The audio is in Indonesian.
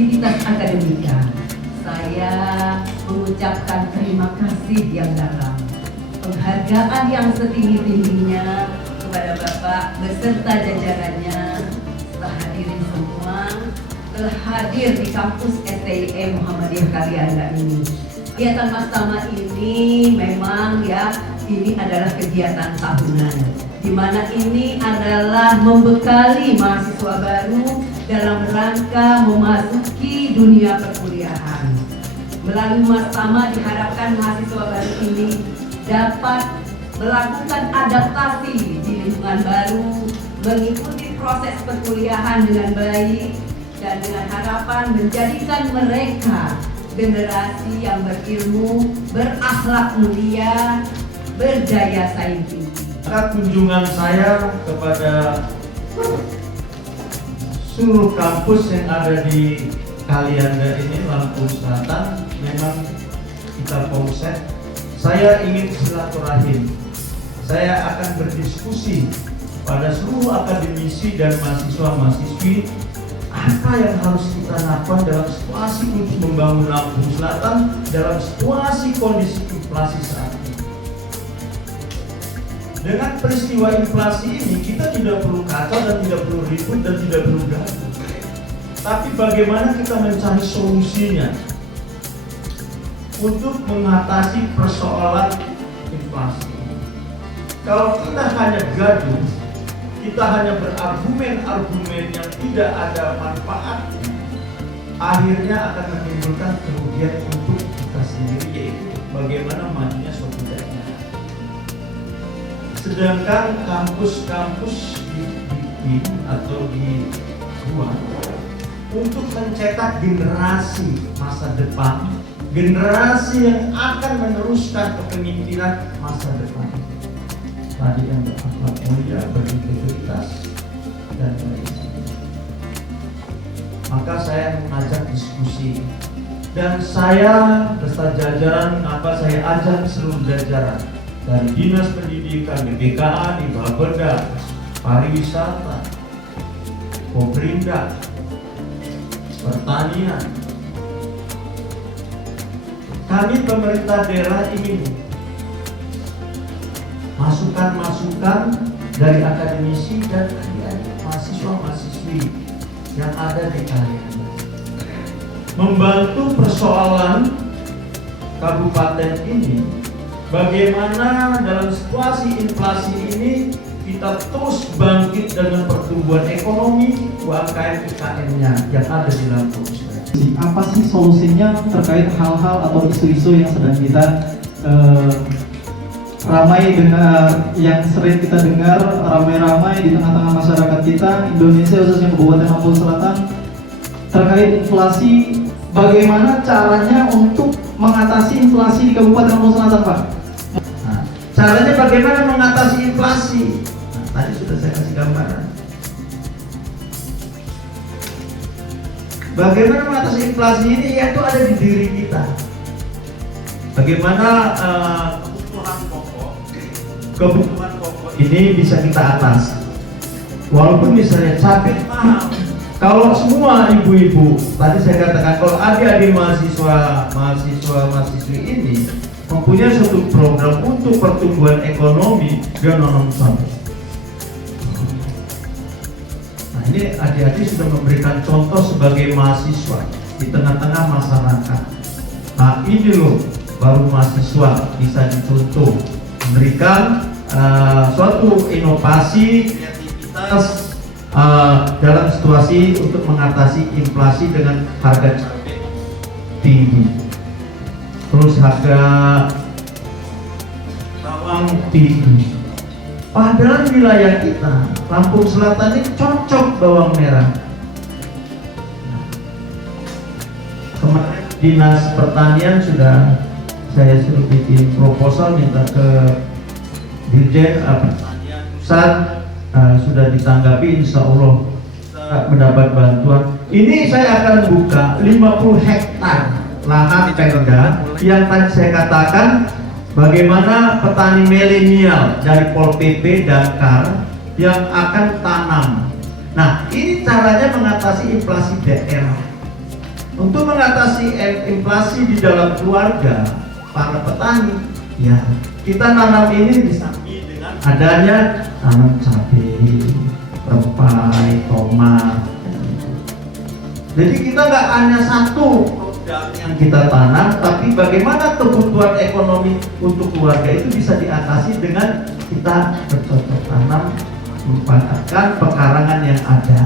Sivitas Akademika, saya mengucapkan terima kasih yang dalam, penghargaan yang setinggi-tingginya kepada Bapak beserta jajarannya, telah hadirin semua, telah hadir di kampus STIM Muhammadiyah Kalianda ini. Kegiatan Mastama ini memang ini adalah kegiatan tahunan, di mana ini adalah membekali mahasiswa baru dalam rangka memasuki dunia perkuliahan. Melalui Mastama diharapkan mahasiswa baru ini dapat melakukan adaptasi di lingkungan baru, mengikuti proses perkuliahan dengan baik, dan dengan harapan menjadikan mereka generasi yang berilmu, berakhlak mulia, berdaya saing tinggi. Kunjungan saya kepada seluruh kampus yang ada di Kalianda ini, Lampung Selatan, memang kita konsep. Saya ingin silaturahim. Saya akan berdiskusi pada seluruh akademisi dan mahasiswa-mahasiswi apa yang harus kita lakukan dalam situasi untuk membangun Lampung Selatan dalam situasi kondisi inflasi saat ini. Dengan peristiwa inflasi ini kita tidak perlu kacau dan tidak perlu ribut dan tidak perlu gaduh. Tapi bagaimana kita mencari solusinya untuk mengatasi persoalan inflasi. Kalau kita hanya gaduh, kita hanya berargumen-argumen yang tidak ada manfaatnya, akhirnya akan menimbulkan kerugian untuk kita sendiri, yaitu bagaimana majunya suatu daerah. Sedangkan kampus-kampus dibikin atau dibuat untuk mencetak generasi masa depan, generasi yang akan meneruskan kepemimpinan masa depan. Tadi yang berakhlak mulia, berintegritas, dan lain sebagainya. Maka saya mengajak diskusi, dan saya beserta jajaran, saya ajak seluruh jajaran dari Dinas Pendidikan, BPKA, di Bapeda, Pariwisata, Koprinda, Pertanian. Kami pemerintah daerah ingin masukan-masukan dari akademisi dan mahasiswa-mahasiswi yang ada di Kalianda, membantu persoalan kabupaten ini. Bagaimana dalam situasi inflasi ini kita terus bangkit dengan pertumbuhan ekonomi UMKM IKN-nya yang ada di Lampung. Apa sih solusinya terkait hal-hal atau isu-isu yang sedang kita ramai dengar, yang sering kita dengar ramai-ramai di tengah-tengah masyarakat kita Indonesia, khususnya Kabupaten Lampung Selatan, terkait inflasi? Bagaimana caranya untuk mengatasi inflasi di Kabupaten Lampung Selatan, Pak? Nah, caranya bagaimana mengatasi inflasi? Nah, tadi sudah saya kasih gambaran. Bagaimana mengatasi inflasi ini, yaitu ada di diri kita. Bagaimana kebutuhan pokok ini bisa kita atasi. Walaupun misalnya cabai mahal, kalau semua ibu-ibu, tadi saya katakan, kalau adik-adik mahasiswa-mahasiswi ini mempunyai suatu program untuk pertumbuhan ekonomi, dia nanam cabai. Nah, ini adik-adik sudah memberikan contoh sebagai mahasiswa di tengah-tengah masyarakat. Nah, ini loh baru mahasiswa bisa dicontoh, memberikan suatu inovasi, kreativitas dalam situasi untuk mengatasi inflasi dengan harga cabai tinggi, terus harga bawang tinggi. Padahal wilayah kita Lampung Selatan ini cocok bawang merah. Kemarin Dinas Pertanian sudah saya suruh bikin proposal, minta ke Dirjen Pertanian Pusat, sudah ditanggapi, insya Allah mendapat bantuan. Ini saya akan buka 50 hektar lahan Pemda yang tadi saya katakan, bagaimana petani milenial dari Pol PP Dakar yang akan tanam. Nah, ini caranya mengatasi inflasi daerah. Untuk mengatasi inflasi di dalam keluarga para petani, ya kita nanam ini disamping dengan adanya tanam cabai, rempah, tomat. Jadi kita nggak hanya satu produk yang kita tanam, tapi bagaimana kebutuhan ekonomi untuk keluarga itu bisa diatasi dengan kita bercocok tanam, memanfaatkan pekarangan yang ada.